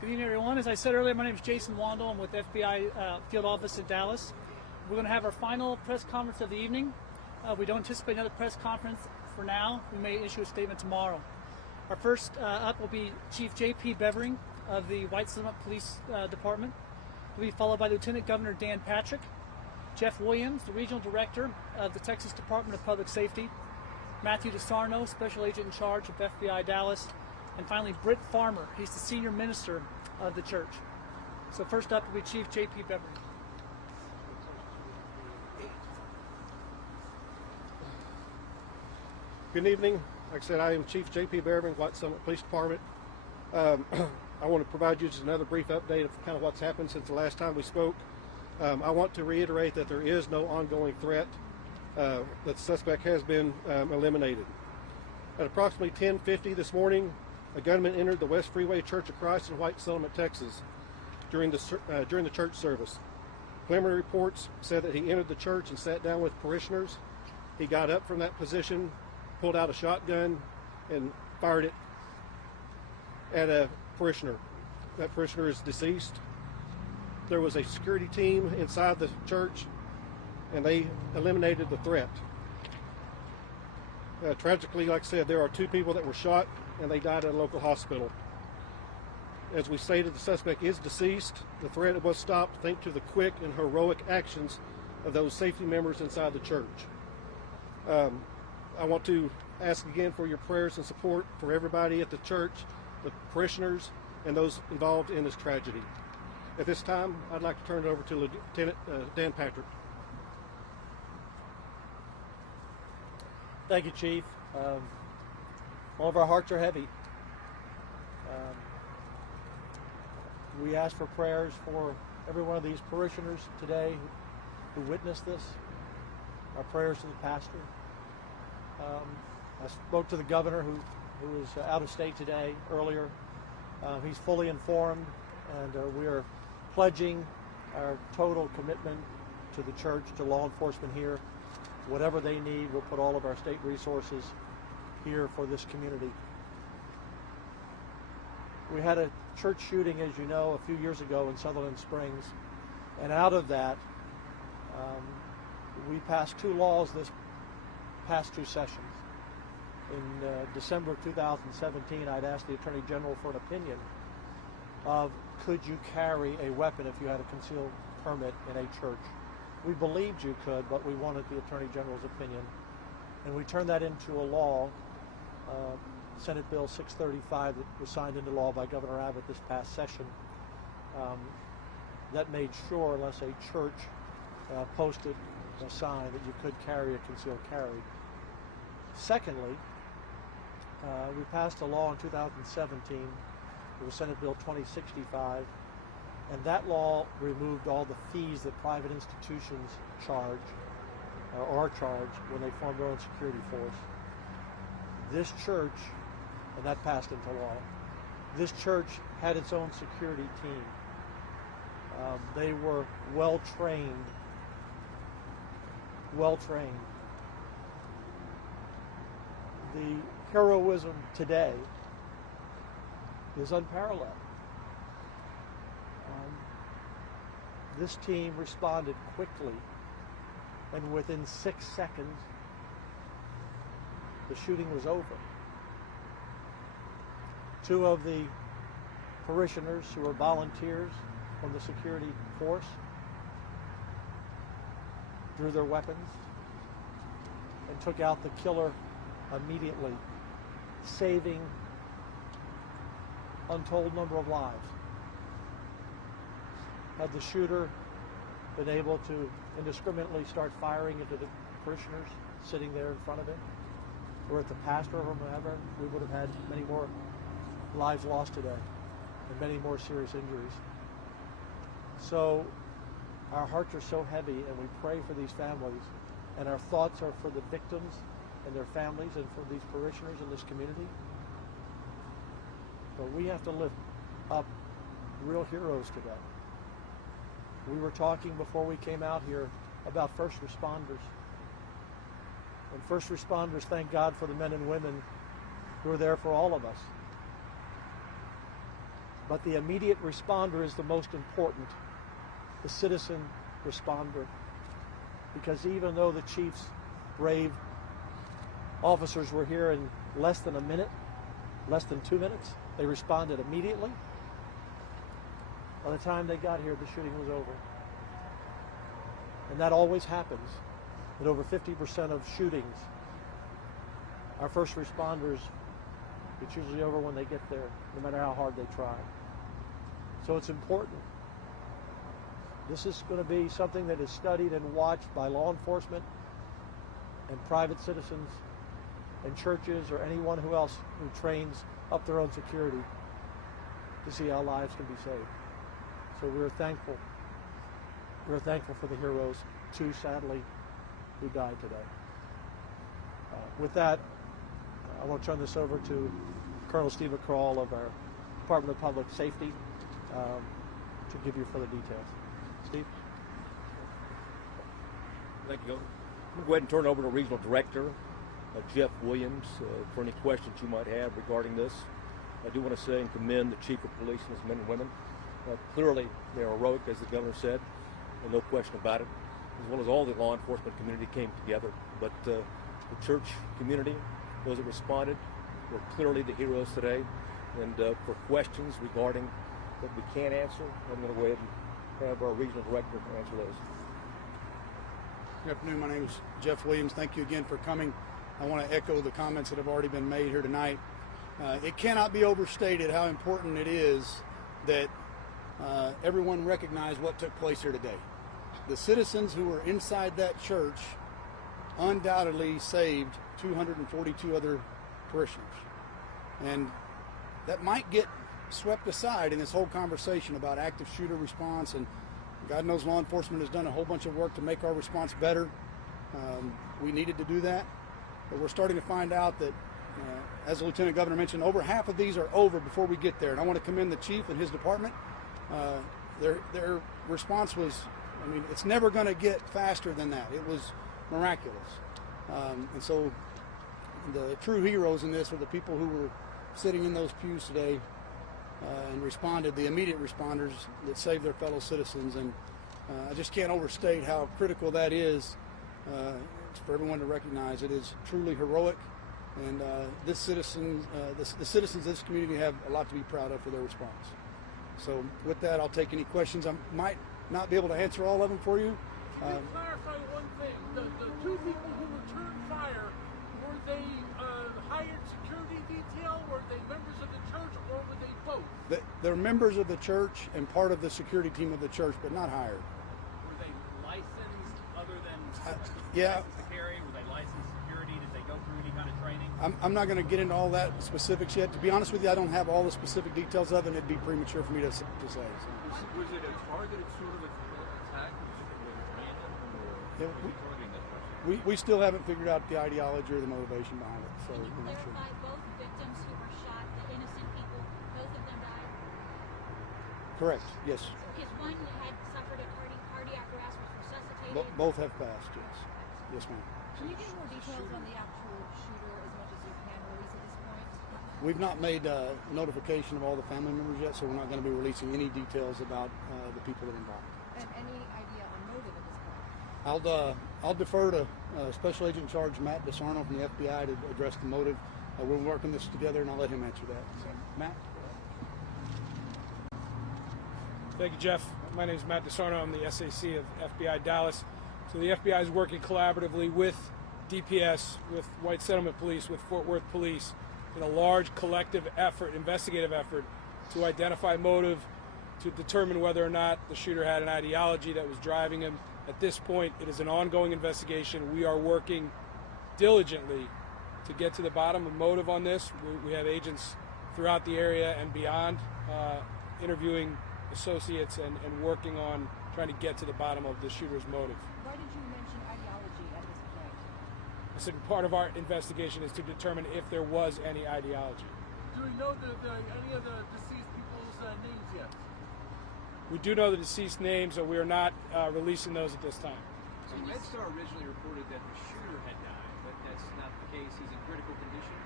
Good evening, everyone. As I said earlier, my name is Jason Wandel. I'm with FBI Field Office in Dallas. We're going to have our final press conference of the evening. We don't anticipate another press conference for now. We may issue a statement tomorrow. Our first up will be Chief J.P. Bevering of the White Settlement Police Department. He'll be followed by Lieutenant Governor Dan Patrick, Jeff Williams, the Regional Director of the Texas Department of Public Safety, Matthew DeSarno, Special Agent in charge of FBI Dallas, and finally Britt Farmer. He's the Senior Minister of the church. So first up will be Chief J.P. Bevering. Good evening. Like I said, I am Chief J.P. Bevering, White Settlement Police Department. I want to provide you just another brief update of kind of what's happened since the last time we spoke. I want to reiterate that there is no ongoing threat, that the suspect has been eliminated. At approximately 10:50 this morning, a gunman entered the West Freeway Church of Christ in White Settlement, Texas, during the church service. Preliminary reports said that he entered the church and sat down with parishioners. He got up from that position, pulled out a shotgun, and fired it at a parishioner. That parishioner is deceased. There was a security team inside the church, and they eliminated the threat. Tragically, like I said, there are 2 people that were shot, and they died at a local hospital. As we stated, the suspect is deceased. The threat was stopped thanks to the quick and heroic actions of those safety members inside the church. I want to ask again for your prayers and support for everybody at the church, the parishioners, and those involved in this tragedy. At this time, I'd like to turn it over to Lieutenant Dan Patrick. Thank you, Chief. All of our hearts are heavy. We ask for prayers for every one of these parishioners today who witnessed this. Our prayers to the pastor. I spoke to the governor who is out of state today earlier. He's fully informed, and we are pledging our total commitment to the church, to law enforcement here. Whatever they need, we'll put all of our state resources here for this community. We had a church shooting, as you know, a few years ago in Sutherland Springs, and out of that, we passed 2 laws this past 2 sessions. In December of 2017, I'd asked the Attorney General for an opinion of could you carry a weapon if you had a concealed permit in a church. We believed you could, but we wanted the Attorney General's opinion. And we turned that into a law, Senate Bill 635, that was signed into law by Governor Abbott this past session. That made sure, unless a church posted a sign, that you could carry a concealed carry. Secondly, we passed a law in 2017, it was Senate Bill 2065, and that law removed all the fees that private institutions charge, or are charged, when they form their own security force. This church, and that passed into law, this church had its own security team. They were well-trained. The heroism today is unparalleled. This team responded quickly, and within 6 seconds, the shooting was over. 2 of the parishioners who were volunteers from the security force drew their weapons and took out the killer immediately, saving untold number of lives. Had the shooter been able to indiscriminately start firing into the parishioners sitting there in front of him, or at the pastor or whomever, we would have had many more lives lost today and many more serious injuries. So our hearts are so heavy, and we pray for these families, and our thoughts are for the victims and their families and for these parishioners in this community. But we have to lift up real heroes today. We were talking before we came out here about first responders. And first responders, thank God for the men and women who are there for all of us. But the immediate responder is the most important, the citizen responder. Because even though the chief's brave officers were here in less than a minute, less than 2 minutes, they responded immediately. By the time they got here, the shooting was over. And that always happens. In over 50% of shootings, our first responders, it's usually over when they get there, no matter how hard they try. So it's important. This is going to be something that is studied and watched by law enforcement and private citizens and churches or anyone who else who trains up their own security to see how lives can be saved. So we're thankful. We're thankful for the heroes, two sadly, who died today. With that, I want to turn this over to Colonel Steve McCrawl of our Department of Public Safety to give you further details. Steve? Thank you. I'm going to go ahead and turn it over to Regional Director Jeff Williams for any questions you might have regarding this. I do want to say and commend the Chief of Police and his men and women. Clearly, they are heroic, as the Governor said, and no question about it, as well as all the law enforcement community came together. But the church community, those that responded, were clearly the heroes today. And for questions regarding what we can't answer, I'm going to go ahead and have our Regional Director answer those. Good afternoon. My name is Jeff Williams. Thank you again for coming. I want to echo the comments that have already been made here tonight. It cannot be overstated how important it is that everyone recognize what took place here today. The citizens who were inside that church undoubtedly saved 242 other parishioners. And that might get swept aside in this whole conversation about active shooter response, and God knows law enforcement has done a whole bunch of work to make our response better. We needed to do that, but we're starting to find out that, as the Lieutenant Governor mentioned, over half of these are over before we get there. And I want to commend the Chief and his department. Their response was, I mean, it's never going to get faster than that. It was miraculous. And so the true heroes in this are the people who were sitting in those pews today and responded, the immediate responders that saved their fellow citizens. And I just can't overstate how critical that is for everyone to recognize. It is truly heroic, and the citizens of this community have a lot to be proud of for their response. So with that, I'll take any questions. I might not be able to answer all of them for you. Can you clarify one thing? The two people who returned fire, were they hired security detail? Were they members of the church, or were they both? They're members of the church and part of the security team of the church, but not hired. Were they licensed other than yeah. license to carry? Were they licensed security? Did they go through any kind of training? I'm not going to get into all that specifics yet. To be honest with you, I don't have all the specific details of it, and it'd be premature for me to say. So. Was it a targeted sort of attack? Was it random? We still haven't figured out the ideology or the motivation behind it. So Can you we're not sure. clarify both victims who were shot, the innocent people, both of them died? Correct. Yes. Because one had suffered a cardiac arrest, was resuscitated. Both have passed. Yes. Yes, ma'am. Can you give more details on the actual shooter as much as you can release at this point? We've not made notification of all the family members yet, so we're not going to be releasing any details about the people that are involved. And any idea on motive at this point? I'll defer to Special Agent in Charge Matt DeSarno from the FBI to address the motive. We're working this together, and I'll let him answer that. So, Matt? Thank you, Jeff. My name is Matt DeSarno. I'm the SAC of FBI Dallas. So the FBI is working collaboratively with DPS, with White Settlement Police, with Fort Worth Police in a large collective effort, investigative effort, to identify motive, to determine whether or not the shooter had an ideology that was driving him. At this point, it is an ongoing investigation. We are working diligently to get to the bottom of motive on this. We have agents throughout the area and beyond interviewing associates and working on trying to get to the bottom of the shooter's motive. Why did you mention ideology at this point? I said part of our investigation is to determine if there was any ideology. Do we know any of the deceased people's names yet? We do know the deceased names, so we are not releasing those at this time. So MedStar originally reported that the shooter had died, but that's not the case. He's in critical condition.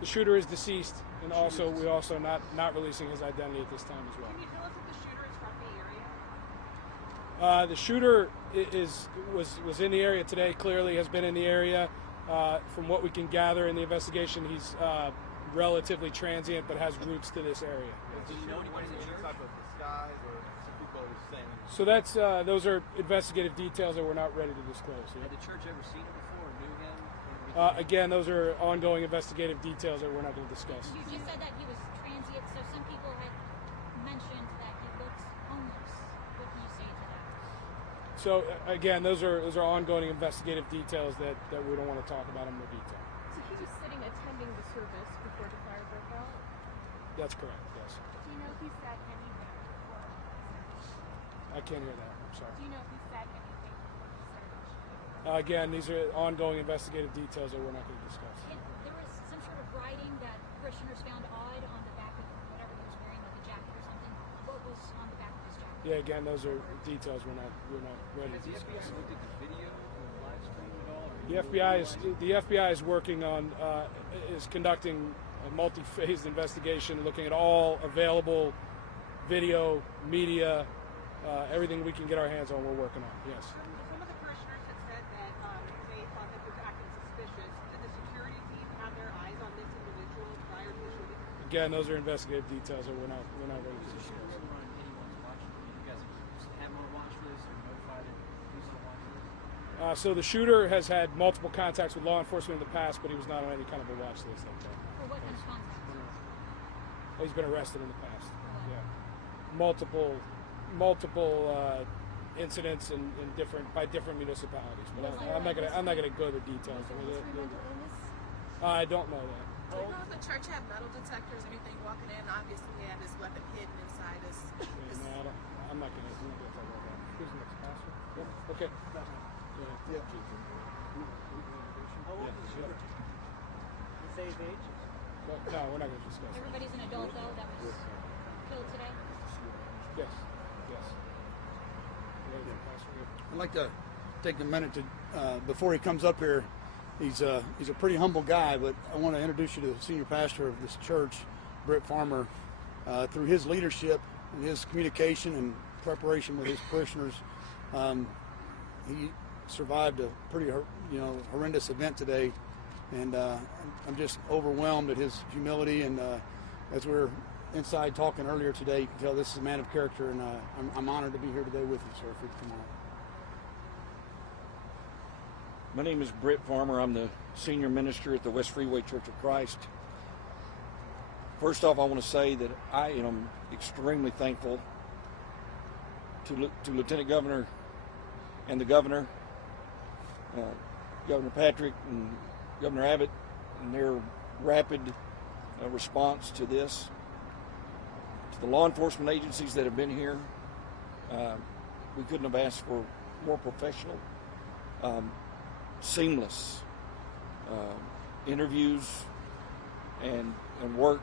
The shooter is deceased, and we also not releasing his identity at this time as well. Can you tell us if the shooter is from the area? The shooter was in the area today. Clearly, has been in the area. From what we can gather in the investigation, he's relatively transient, but has roots to this area. Do you know anybody in any type of disguise or some people are saying? So those are investigative details that we're not ready to disclose. Had the church ever seen him before or knew him? Again, those are ongoing investigative details that we're not going to discuss. You just said that he was transient, so some people had mentioned that he looks homeless. What can you say to that? So again, those are ongoing investigative details that we don't want to talk about in more detail. So he was sitting attending the service before the fire broke out? That's correct. Yes. Do you know if he said anything before the search? I can't hear that. I'm sorry. Do you know if he said anything before the search? Again, these are ongoing investigative details that we're not going to discuss. There was some sort of writing that parishioners found odd on the back of whatever he was wearing, like a jacket or something. What was on the back of his jacket? Yeah, again, those are details we're not ready to Has the FBI discuss. looked at the video or the live stream at all? The FBI is working on is conducting a multi-phased investigation, looking at all available video, media, everything we can get our hands on. We're working on. Yes. Some of the parishioners had said that they thought that he was acting suspicious. Did the security team have their eyes on this individual prior to the shooting? Again, those are investigative details that we're not ready to discuss. So the shooter has had multiple contacts with law enforcement in the past, but he was not on any kind of a watch list like that. For what kind of contact? He's been arrested in the past. Yeah, multiple incidents by different municipalities. But I'm not gonna go to details. I don't know that. Do you know if the church had metal detectors, anything walking in? Obviously, he had his weapon hidden inside his. No, I'm not gonna talk about that. Who's the next pastor? Yeah. Okay. Yeah. How old is the shooter? Say his age? No, we're not going to discuss it. Everybody's an adult, though, that was killed today? Yes. I'd like to take a minute to, before he comes up here, he's a pretty humble guy, but I want to introduce you to the senior pastor of this church, Britt Farmer. Through his leadership and his communication and preparation with his parishioners, he survived a pretty horrendous event today, and I'm just overwhelmed at his humility. And as we were inside talking earlier today, you can tell this is a man of character, and I'm honored to be here today with you, sir. If you come on. My name is Britt Farmer. I'm the senior minister at the West Freeway Church of Christ. First off, I want to say that I am extremely thankful to Lieutenant Governor and the Governor, Governor Patrick and Governor Abbott, and their rapid response to this. To the law enforcement agencies that have been here, we couldn't have asked for more professional, seamless interviews and work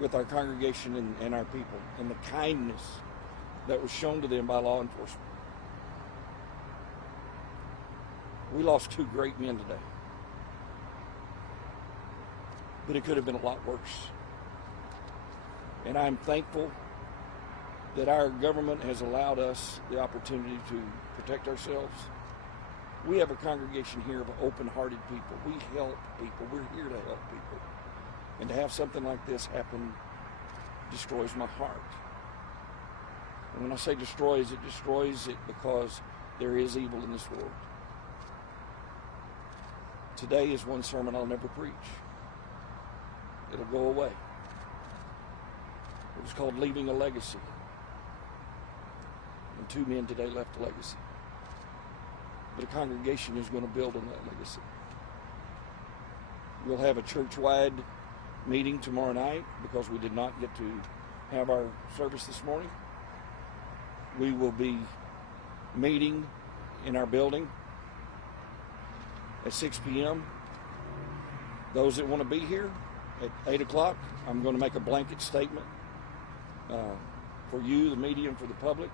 with our congregation and our people, and the kindness that was shown to them by law enforcement. We lost two great men today, but it could have been a lot worse. And I'm thankful that our government has allowed us the opportunity to protect ourselves. We have a congregation here of open-hearted people. We help people. We're here to help people. And to have something like this happen destroys my heart. And when I say destroys it because there is evil in this world. Today is one sermon I'll never preach. It'll go away. It was called Leaving a Legacy. And two men today left a legacy. But a congregation is going to build on that legacy. We'll have a church-wide meeting tomorrow night because we did not get to have our service this morning. We will be meeting in our building at 6 p.m. Those that want to be here at 8 o'clock, I'm going to make a blanket statement for you, the media, and for the public.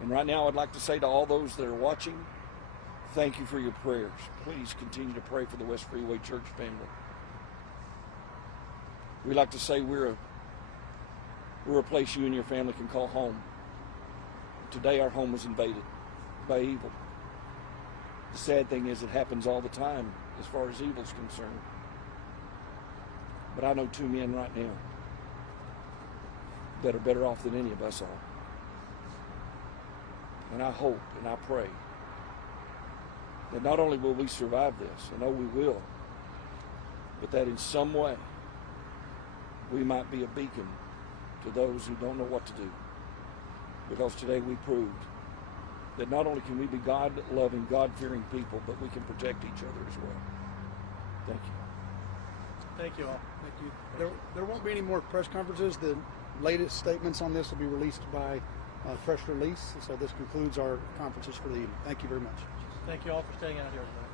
And right now I'd like to say to all those that are watching, thank you for your prayers. Please continue to pray for the West Freeway Church family. We like to say we're a place you and your family can call home. Today our home was invaded by evil. The sad thing is it happens all the time as far as evil's concerned. But I know two men right now that are better off than any of us are. And I hope and I pray that not only will we survive this, I know we will, but that in some way we might be a beacon to those who don't know what to do. Because today we proved that not only can we be God-loving, God-fearing people, but we can protect each other as well. Thank you. Thank you all. Thank you. There won't be any more press conferences. The latest statements on this will be released by press release. So this concludes our conferences for the evening. Thank you very much. Thank you all for staying out here tonight.